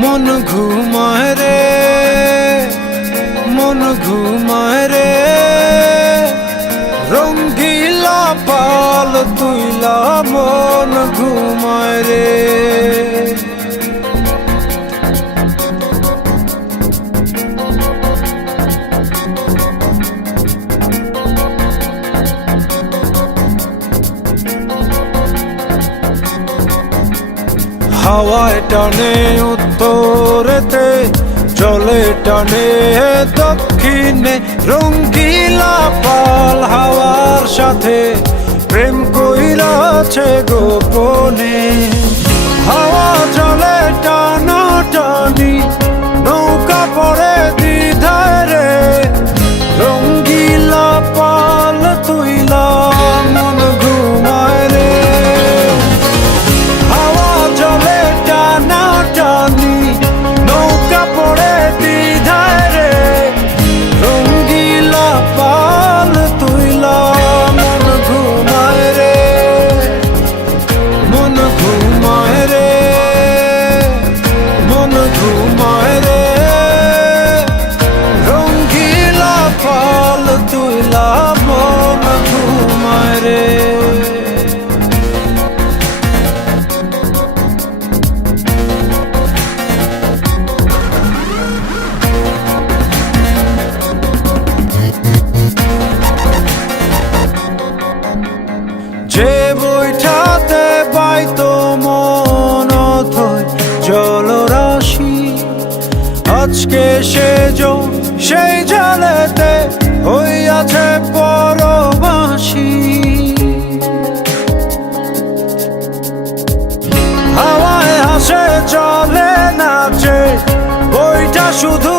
মন ঘুমায় রে, মন ঘুমায় রে, রঙ্গিলা পাল তুইলা মন ঘুমায় রে। হাওয়ায় টানে উত্তরেতে, জলে টানে দক্ষিণে, রঙ্গিলা পাল হাওয়ার সাথে প্রেম কইরাছে গোপনে। হাওয়া জলে টানা টানি, নৌকা পড়ে দ্বিধায় রে, রঙ্গিলা পাল তুইলা মন ঘুমায় রে। হাওয়া জলে টানা টানি, নৌকা পড়ে দ্বিধায় রে, রঙ্গিলা পাল তুইলা মন ঘুমায় রে, মন ঘুমায় রে, মন ঘুমায় রে, রঙ্গিলা পাল তুইলা মন ঘুমায় রে। যে বইটাতে বাইতো মন অথয় জলরাশি, আজকে সেই জলেতে হইয়াছে পরবাসী। হাওয়ায় হাসে চলে নাচে, বইটা শুধু